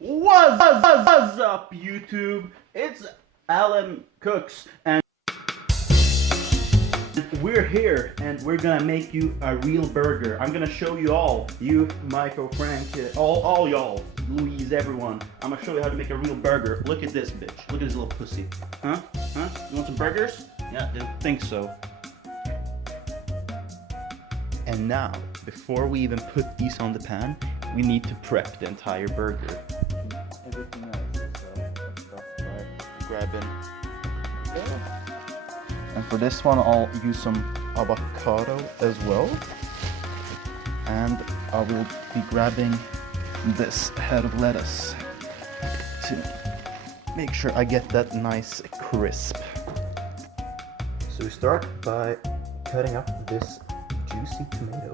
What's up, YouTube? It's Alan Cooks, and we're here, and we're gonna make you a real burger. I'm gonna show you all, you, Michael, Frank, all y'all, Louise, everyone. I'm gonna show you how to make a real burger. Look at this bitch. Look at this little pussy. Huh? You want some burgers? Yeah, didn't think so. And now, before we even put these on the pan, we need to prep the entire burger. Everything else, so let's start by grabbing. And for this one, I'll use some avocado as well. And I will be grabbing this head of lettuce to make sure I get that nice crisp. So we start by cutting up this juicy tomato.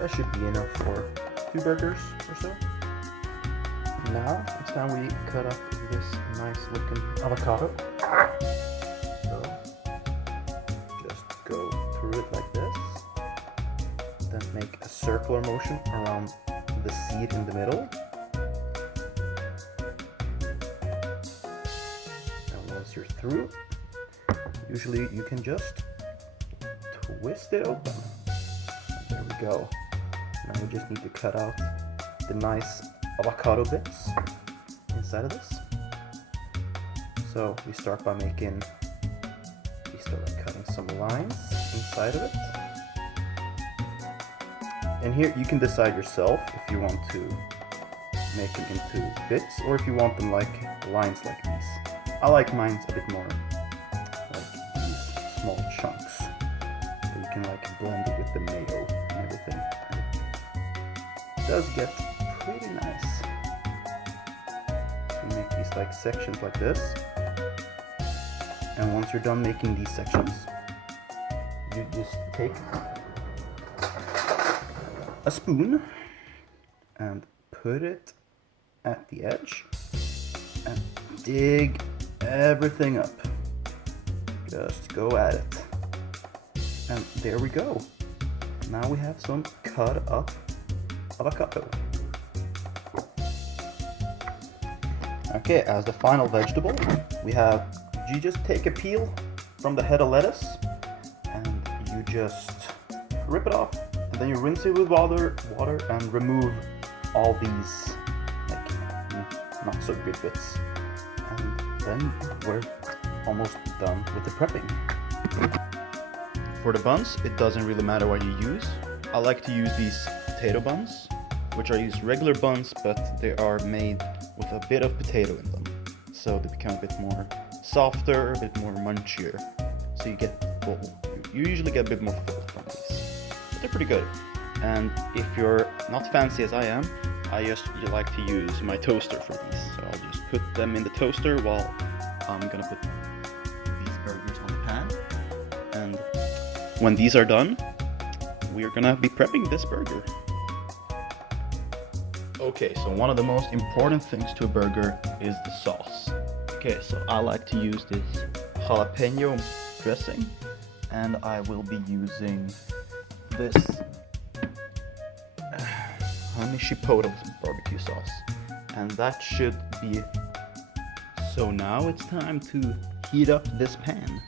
That should be enough for 2 burgers or so. Now it's time we cut up this nice looking avocado. So just go through it like this. Then make a circular motion around the seed in the middle. And once you're through, usually you can just twist it open. There we go. Now we just need to cut out the nice avocado bits inside of this. So we start by cutting some lines inside of it. And here you can decide yourself if you want to make them into bits or if you want them like lines like these. I like mine a bit more like these small chunks. So you can like blend it with the mayo and everything. It does get pretty nice. You make these like sections like this. And once you're done making these sections, you just take a spoon and put it at the edge and dig everything up. Just go at it. And there we go. Now we have some cut up avocado. Okay, as the final vegetable, you just take a peel from the head of lettuce and you just rip it off, and then you rinse it with water and remove all these like not so good bits. And then we're almost done with the prepping. For the buns, it doesn't really matter what you use. I like to use these potato buns, which are just regular buns, but they are made with a bit of potato in them. So they become a bit more softer, a bit more munchier. So you get full. You usually get a bit more full from these. But they're pretty good. And if you're not fancy as I am, I just like to use my toaster for these. So I'll just put them in the toaster while I'm gonna put these burgers on the pan. And when these are done, we're gonna be prepping this burger. Okay, so one of the most important things to a burger is the sauce. Okay, so I like to use this jalapeno dressing, and I will be using this honey chipotle barbecue sauce, and that should be it. So now it's time to heat up this pan.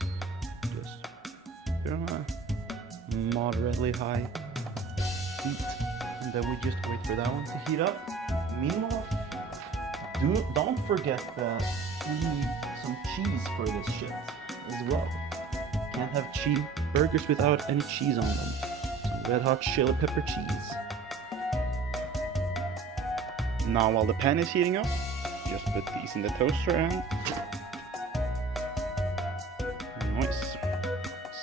Just put on a moderately high heat, and then we just wait for that one to heat up. Meanwhile, don't forget that we need some cheese for this shit as well. Can't have burgers without any cheese on them. Some red hot chili pepper cheese. Now while the pan is heating up, just put these in the toaster and nice.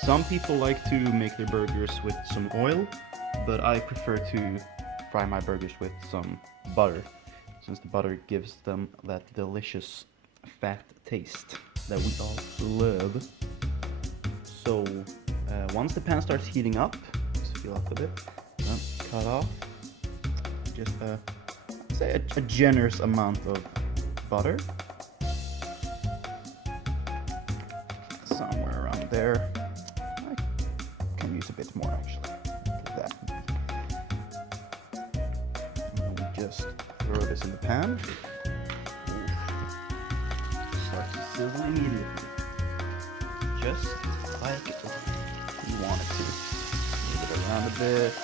Some people like to make their burgers with some oil, but I prefer to fry my burgers with some butter, since the butter gives them that delicious fat taste that we all love. So once the pan starts heating up, just fill up a bit, cut off just say a generous amount of butter, somewhere around there. just a bit more actually. Like that. And then we just throw this in the pan. Starts to sizzle immediately. Just like you want it to. Move it around a bit.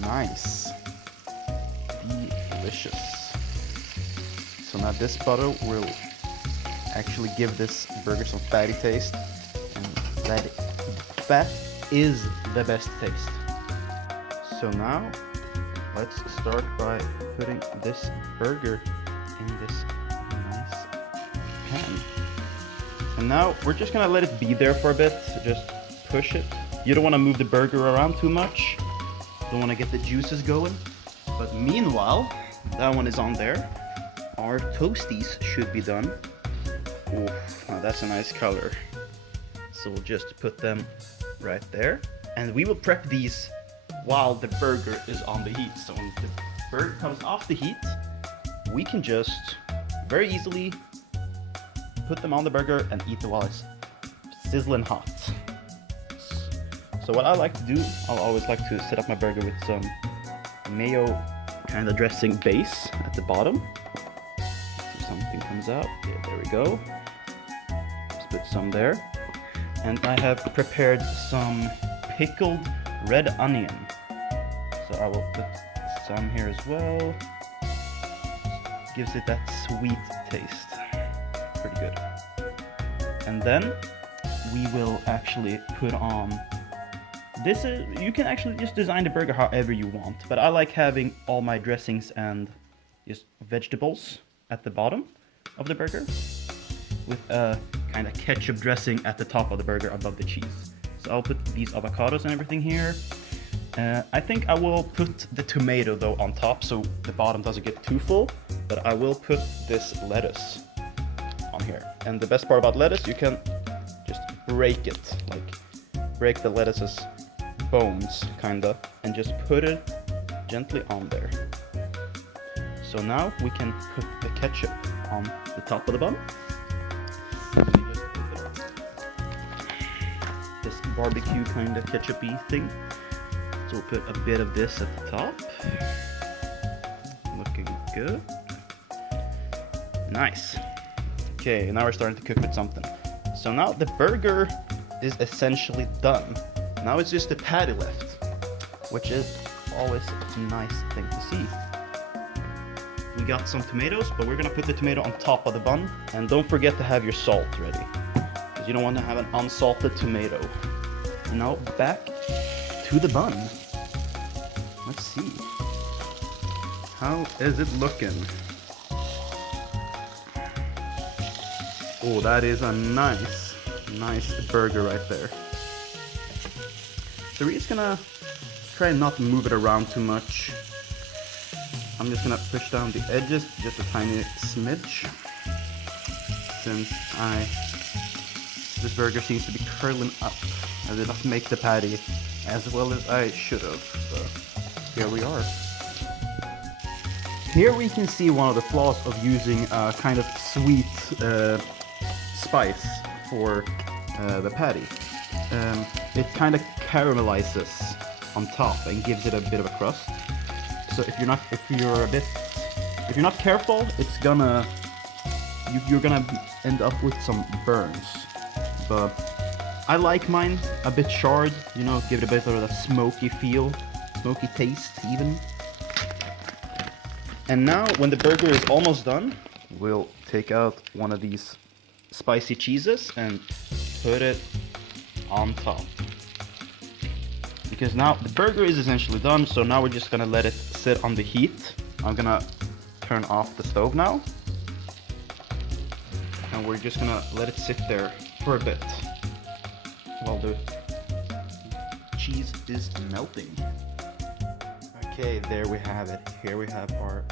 Nice. Delicious. So now this butter will actually give this burger some fatty taste, and that fat is the best taste. So now let's start by putting this burger in this nice pan. And now we're just gonna let it be there for a bit. Just push it. You don't want to move the burger around too much. Don't want to get the juices going. But meanwhile, that one is on there. Our toasties should be done. Oh, now that's a nice color. So we'll just put them right there. And we will prep these while the burger is on the heat. So when the burger comes off the heat, we can just very easily put them on the burger and eat it while it's sizzling hot. So what I like to do, I'll always like to set up my burger with some mayo kind of dressing base at the bottom. So something comes out. Yeah, there we go. Just put some there. And I have prepared some pickled red onion. So I will put some here as well. Gives it that sweet taste. Pretty good. And then we will actually put on this. You can actually just design the burger however you want, but I like having all my dressings and just vegetables at the bottom of the burger with a kind of ketchup dressing at the top of the burger above the cheese. So I'll put these avocados and everything here. I think I will put the tomato though on top so the bottom doesn't get too full, but I will put this lettuce on here. And the best part about lettuce, you can just break it, like break the lettuce's bones kinda, and just put it gently on there. So now we can put the ketchup on the top of the bun. This barbecue kind of ketchup-y thing. So we'll put a bit of this at the top. Looking good. Nice. Okay, now we're starting to cook with something. So now the burger is essentially done. Now it's just the patty left, which is always a nice thing to see. We got some tomatoes, but we're gonna put the tomato on top of the bun. And don't forget to have your salt ready, because you don't want to have an unsalted tomato. And now back to the bun. Let's see. How is it looking? Oh, that is a nice burger right there. So we're just gonna try and not move it around too much. I'm just gonna push down the edges just a tiny smidge, since this burger seems to be curling up. I did not make the patty as well as I should have, so here we are. Here we can see one of the flaws of using a kind of sweet spice for the patty. It kind of caramelizes on top and gives it a bit of a crust. So if you're not careful, it's gonna you're gonna end up with some burns. But I like mine a bit charred, you know, give it a bit of a smoky feel, smoky taste even. And now when the burger is almost done, we'll take out one of these spicy cheeses and put it on top. Because now the burger is essentially done, so now we're just gonna let it sit on the heat. I'm gonna turn off the stove now. And we're just gonna let it sit there for a bit while the cheese is melting. Okay, there we have it. Here we have our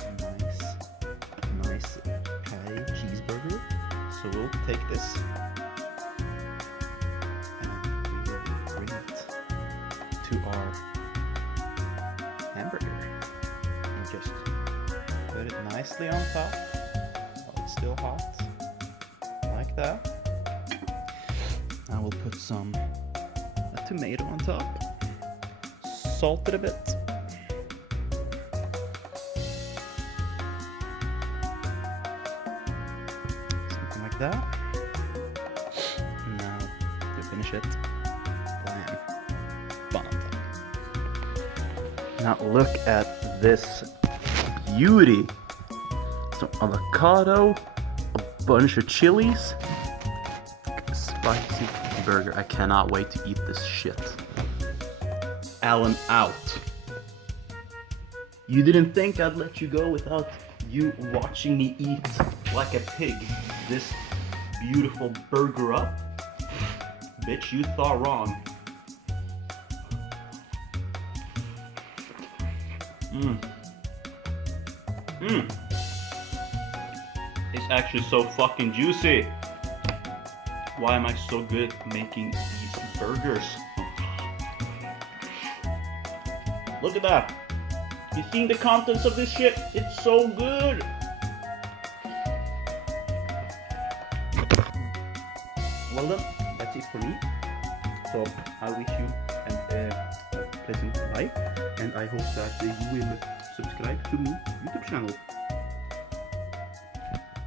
nice patty cheeseburger. So we'll take this and we will bring it to our hamburger and just put it nicely on top while it's still hot, like that. I will put a tomato on top, salt it a bit. Something like that. Now, to finish it, blam, bun on top. Now look at this beauty. Some avocado, a bunch of chilies, spicy burger. I cannot wait to eat this shit. Alan out. You didn't think I'd let you go without you watching me eat like a pig this beautiful burger up? Bitch, you thought wrong. It's actually so fucking juicy. Why am I so good at making these burgers? Look at that. You seen the contents of this shit? It's so good. Well then, that's it for me. So I wish you a pleasant life, and I hope that you will subscribe to my YouTube channel.